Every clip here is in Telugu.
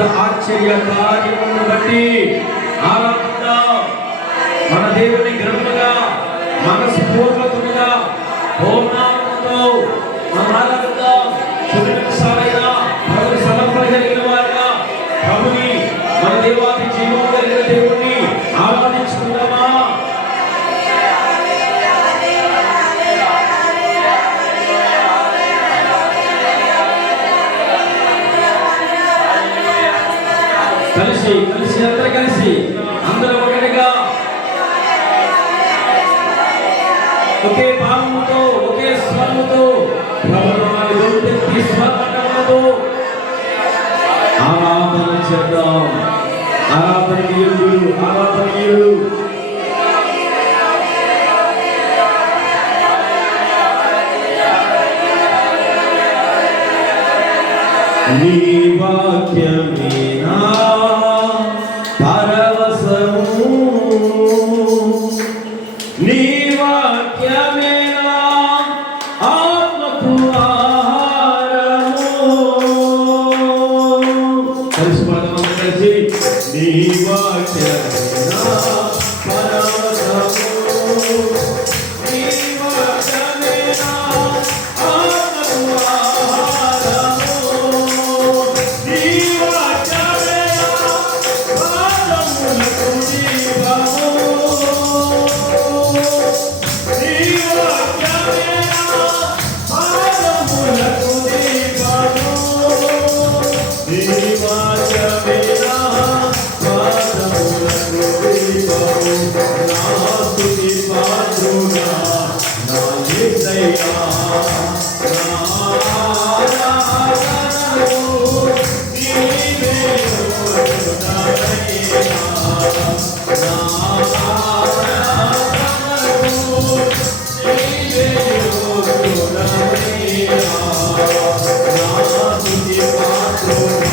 అద్భుత ఆశ్చర్య కార్యములను బట్టి ఆరాధిద్దాం. మన దేవుని గ్రంథముగా మనస్పూర్వకముగా పూర్ణాత్మతో మనం ఆరాధిద్దాం. కొన్ని నిమిషాలైనా ప్రభు సమర్పణగలిగిన వారుగా ప్రభుని మన దేవాది జీవం కలిగిన దేవుణ్ణి ఆరాధించుకుందామా? కలిసి అందరూ ఒకటిగా ఒకే భావముతో ఒకే స్వరముతో ప్రభునామమును గొంతెత్తి స్వరమండలముతో ఆరాధన చేద్దాం. ఆరాధనీయుడు నీ వాక్యమేనా పరవశము, నీ వాక్యమేనా ఆత్మకు ఆహారము. కలిసి పాడదాం. నీ వాక్యమేనా పరవశము, నీ వాక్యమేనా ఆత్మకు ఆహారము. నీ వాక్యమేనా పాదములకు దీపము, నీ వాక్యమేనా పాదములకు దీపము, నీ వాక్యమేనా పాదములకు దీపము. నా స్తుతి పాత్రుడా నా యేసయ్యా, నా ఆరాధనలు నీవే యోగ్యుడవయ్యా, నా ఆరాధనలు నీవే యోగ్యుడవయ్యా. నా స్తుతి పాత్రుడా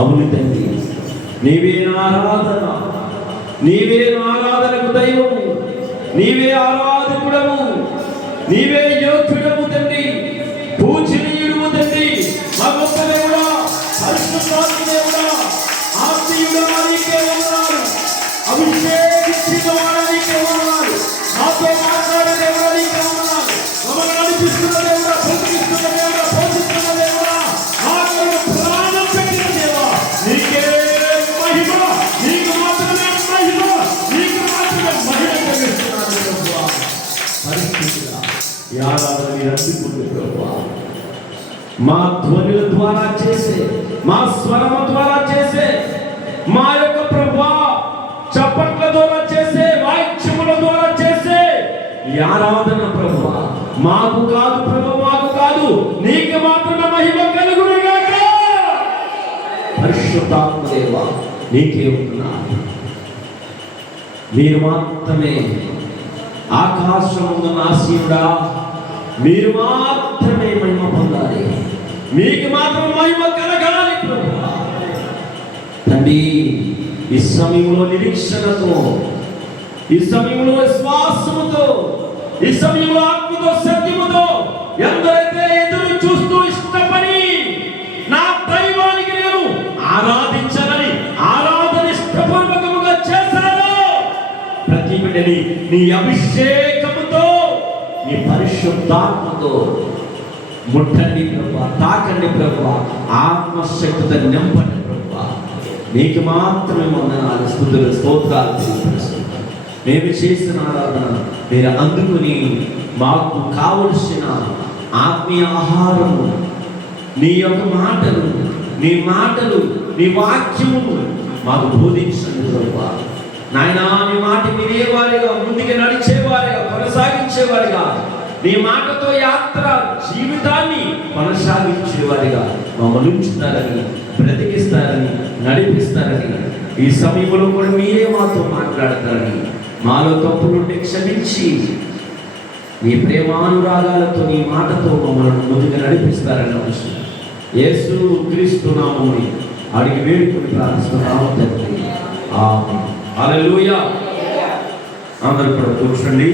అవును తండ్రి, నీవే ఆరాధన, నీవే ఆరాధనకు దైవము, నీవే ఆరాధకుడము, నీవే యోగ్యుడము తండ్రి, పూజనీయుడము తండ్రి, మా గొప్ప దేవుడా, పరిశుద్ధాత్మ దేవుడా, ఆత్మీయుడా నీకే వందనాలు, అభిషేకించిన వాడా నీకే వందనాలు, నాతో మాట్లాడే దేవుడా నీకే వందనాలు, మమ్మల్ని నడిపిస్తున్న దేవుడా, బ్రతికిస్తున్న దేవుడా, పోషిస్తున్న దేవుడా, మా కొరకు ప్రాణం పెట్టిన దేవా, నీకే మహిమ, నీకు మాత్రమే మహిమ, నీకు మాత్రమే మహిమ చెల్లిస్తున్నాను ప్రభువా. పరిస్థితుల ఈ ఆరాధన రద్దుకుంది ప్రభువా, మా ధ్వనుల ద్వారా చేసే, మా స్వరము ద్వారా చేసే, మా యొక్క ప్రభువా చప్పట్ల ద్వారా చేసే, వాయిద్యముల ద్వారా ఈ ఆరాధన ప్రభువా మాకు కాదు ప్రభు, మాకు కాదు, నీకు మాత్రమే మహిమ కలుగునుగాక. పరిశుద్ధాత్మ దేవా నీకే ఉంటున్నాను. మీరు మాత్రమే ఆకాశమున్న నాశీనుడా, మీరు మాత్రమే మహిమ పొందాలి, మీకు మాత్రం మహిమ కలగాలి ప్రభువా. తండ్రి ఈ సమయంలో నిరీక్షణతో, ఈ సమయంలో విశ్వాసముతో, ఈ సమయంలో ఆత్మతో, సత్యముతో ఎందరైతే ఎదురు చూస్తూ ఇష్టపడి నా దైవానికి నేను ఆరాధించాలని ఆరాధన ఇష్టపూర్వకముగా చేశాను, ప్రతి బిడ్డని నీ అభిషేకముతో, నీ పరిశుద్ధాత్మతో ముట్టండి ప్రభువా, తాకండి ప్రభువా, ఆత్మశక్తితో నింపండి ప్రభువా. నీకు మాత్రమే వందనాలు, స్తుతులు, స్తోత్రాలు తెలియజేస్తున్నాను. మేము చేసిన ఆరాధన మీరు అందుకుని మాకు కావలసిన ఆత్మీయ ఆహారము, నీ యొక్క మాటలు, నీ వాక్యము మాకు బోధించండి ప్రభువా. నాయనా నీ మాట వినేవారిగా, ముందుకు నడిచేవారిగా, కొనసాగించేవారిగా, నీ మాటతో యాత్ర జీవితాన్ని కొనసాగించేవారిగా మమ్మల్ని ఉంచుతారని, బ్రతికిస్తారని, నడిపిస్తారని, ఈ సమయంలో కూడా మీరే మాతో మాట్లాడతారని, మాలో తప్పులుంటే క్షమించి నీ ప్రేమానురాగాలతో, నీ మాటతో మమ్మల్ని ముందుకు నడిపిస్తారని అవసరం. యేసు క్రీస్తు నామముని అడిగి వేడుకొని ప్రార్థిస్తున్నాము తండ్రి, ఆమేన్. హల్లెలూయా. అందరూ కూడా కూర్చోండి.